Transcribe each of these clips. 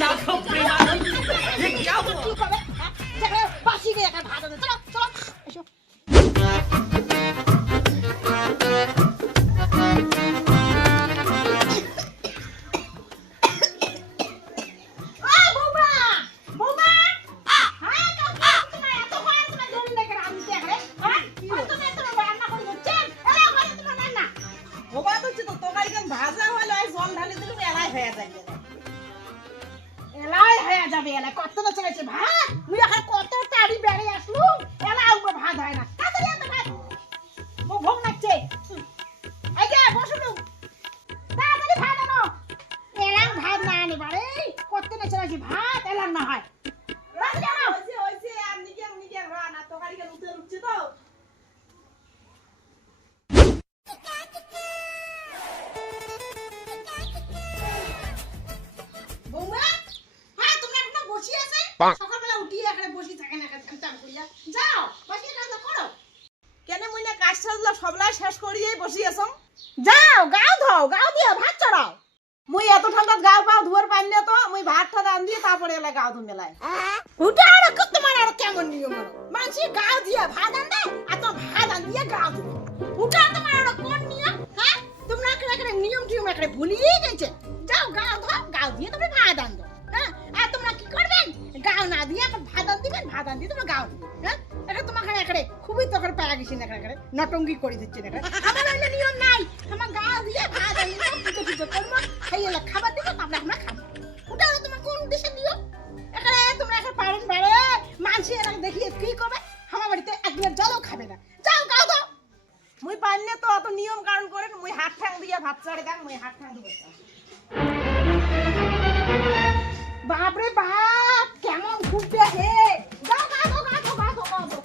না খাও প্রেমানন্দ ये क्या हुआ বাসি গিয়ে একটা ভাত আছে চলো চলো এসো ভাত এলাম না হয় সকালবেলা উঠিয়ে এখানে বসে থাকে না চান করিয়া যাও বসিয়ে কাজ করো কেন মুই না কাজ সাজলা সবলাই শেষ করিয়ে বসি আছম যাও গাও ধোও গাও দিয়ে ভাত চড়াও মুই এত ঠান্ডাত গাও পাও ধুয়ার পাই না তো মুই ভাত ঠাত রান দিয়ে তারপরে এলা গাও ধু মেলায় উঠে আর তোমার আর কেমন নিয়ম মানুষ গাও দিয়ে ভাত আনবে আর তো ভাত আন দিয়ে গাও দিবে উঠে তোমার আর কোন নিয়ম হ্যাঁ তোমরা একটা নিয়ম টিয়ম একটা ভুলিয়ে গেছে যাও গাও ধোও গাও দিয়ে তোমরা ভাত আন দাও হ্যাঁ আর তোমরা কি করবেন গাও না দিয়ে ভাত আন দিবেন ভাত আন দিয়ে তোমরা গাও দিবে হ্যাঁ এটা তোমার এখানে খুবই তখন পাওয়া গেছে না এখানে নটঙ্গি করে দিচ্ছে না আমার হইলে নিয়ম নাই আমার গাও দিয়ে ভাত আন দিয়ে পুজো পুজো করবো খাইয়ে খাবার দিব তারপরে আমরা খাবো ওটা তোমার কোন দেশে দিও এখানে তোমরা এখন পারেন বাড়ে মানসি এরা দেখিয়ে কি করবে আমার বাড়িতে একদিনের জলও খাবে না যাও গাও দাও মুই পাইলে তো অত নিয়ম কারণ করেন মুই হাত ঠ্যাং দিয়ে ভাত চড়ে দাম মুই হাত ঠ্যাং দিব বাপরে বাপ কেমন ঘুরতে হে যাও গাও দাও গাও দাও গাও দাও গাও দাও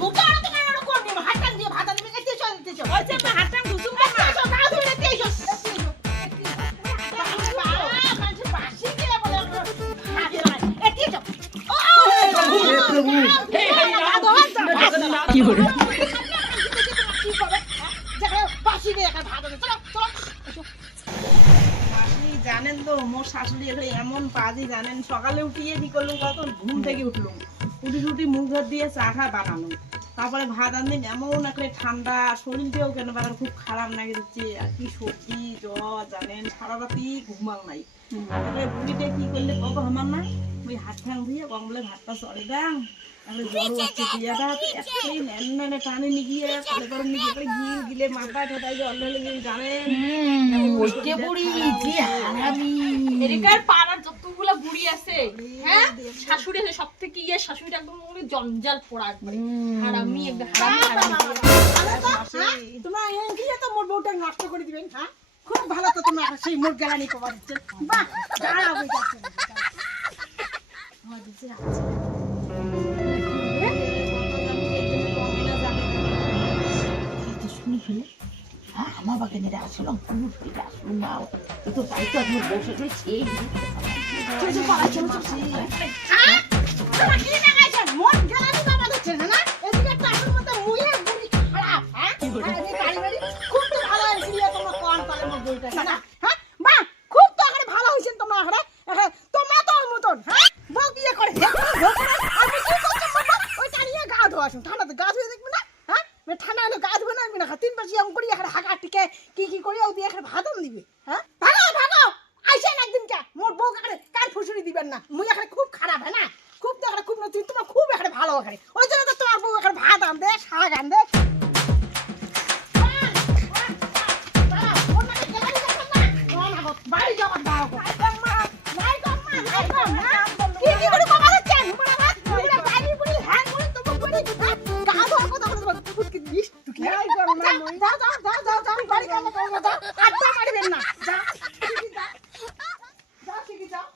হুকা আর তোমার আর কোন নিয়ম হাত টান দিয়ে ভাত আনবে এতে চল এতে চল ওই যে হাত ঠ্যাং দুসুম না এসো গাও ধরে এতে এসো মানসি বাসি গেলে বলে এতে চল हे हरिनाम की हो रहा জানেন তো মোর শাশুড়ি এখানে এমন পাজি জানেন সকালে উঠিয়ে কি করলাম কত ঘুম থেকে উঠলাম উঠি মুখ ধর দিয়ে চা খা বানানো তারপরে ভাত আনদিন এমন একটা ঠান্ডা শরীরটাও কেন বানার খুব খারাপ লাগে দিচ্ছে আর কি সর্দি জ্বর জানেন সারা রাতি ঘুমাল নাই তারপরে বুড়িটা কি করলে কব আমার না ওই হাত ঠ্যাং দিয়ে কমলে ভাতটা চড়ে দাম তারপরে জ্বর হচ্ছে পিয়াটা একটাই নেন টানে নিগিয়ে কলে করে নিগিয়ে গিল গিলে মাথায় ঠোঁটায় জল ঢেলে গিয়ে জানেন ওইটা বুড়ি যে হারামি এরিকার পাড়ার যতগুলা বুড়ি আছে হ্যাঁ শাশুড়ি আছে সবথেকে শাশুড়িটা একদম জঞ্জাল পোড়া একবারে হারামি একদম হারামি তোমরা গিয়ে তো মোর বউটা নষ্ট করে দিবেন হ্যাঁ খুব ভালো তো তোমরা সেই মোর গেলানি কবা দিচ্ছেন বাহ দাঁড়াও হয়ে যাচ্ছে আমাদের যে আছে শুনি ফেলে হ্যাঁ আমার বাগানে আসলাম পুরো ফিরে আসলাম না তো বাড়িতে আমি বসে রয়েছে হ্যাঁ তোমরা কি লাগাইছো মোর গেলানি কবা দিচ্ছেন না এদিকে টাকার মধ্যে মুয়ে বুড়ি খারাপ হ্যাঁ আরে কারিগরি খুব তো ভালো হয়েছিল তোমরা কোন তালে মোর বউটা না হ্যাঁ বাহ খুব তো আরে ভালো হইছেন তোমরা আরে তোমরা তো মতন হ্যাঁ বউ কি করে আমি কি করতে বাবা ওই টানিয়ে গা ধোয়া আসুন ঠান্ডাতে গা ধুয়ে দেখবি না হ্যাঁ ঠান্ডা হলে গা ধুবে না আমি না তিন পাশে এমন করি এখানে হাগা টিকে কি করে ও দিয়ে এখানে ভাত দিবে হ্যাঁ ভাগো ভাগো আইসেন একদিন কা মোর বউ কান ফুসুরি দিবেন না মুই এখানে খুব খারাপ হ্যাঁ না খুব তো এখানে খুব না তোমরা খুব এখানে ভালো এখানে ওই জন্য তো তোমার বউ এখানে ভাত আনবে শাক আনবে বাড়ি যাওয়ার দাও কি করে কমা যাচ্ছে মুড়া ভাত মুড়া বাইরে পুরি হ্যাঁ মুড়ি তো পুরি গা ধোয়া কথা বলতে পুটকি দিস তুই কি আই কর না মই যাও বাড়ি কাম করব যাও আড্ডা মারবেন না যাও ঠিকই যাও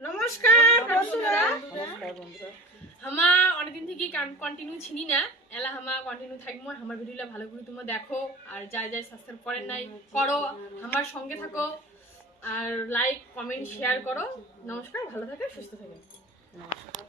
নমস্কার বন্ধুরা হামা অনেকদিন থেকে কন্টিনিউ চিনি না এলা হামা কন্টিনিউ থাকবো আমার ভিডিওটা ভালো করে তোমরা দেখো আর যাই সাবস্ক্রাইব করেন নাই করো আমার সঙ্গে থাকো আর লাইক কমেন্ট শেয়ার করো নমস্কার ভালো থাকে সুস্থ থাকেন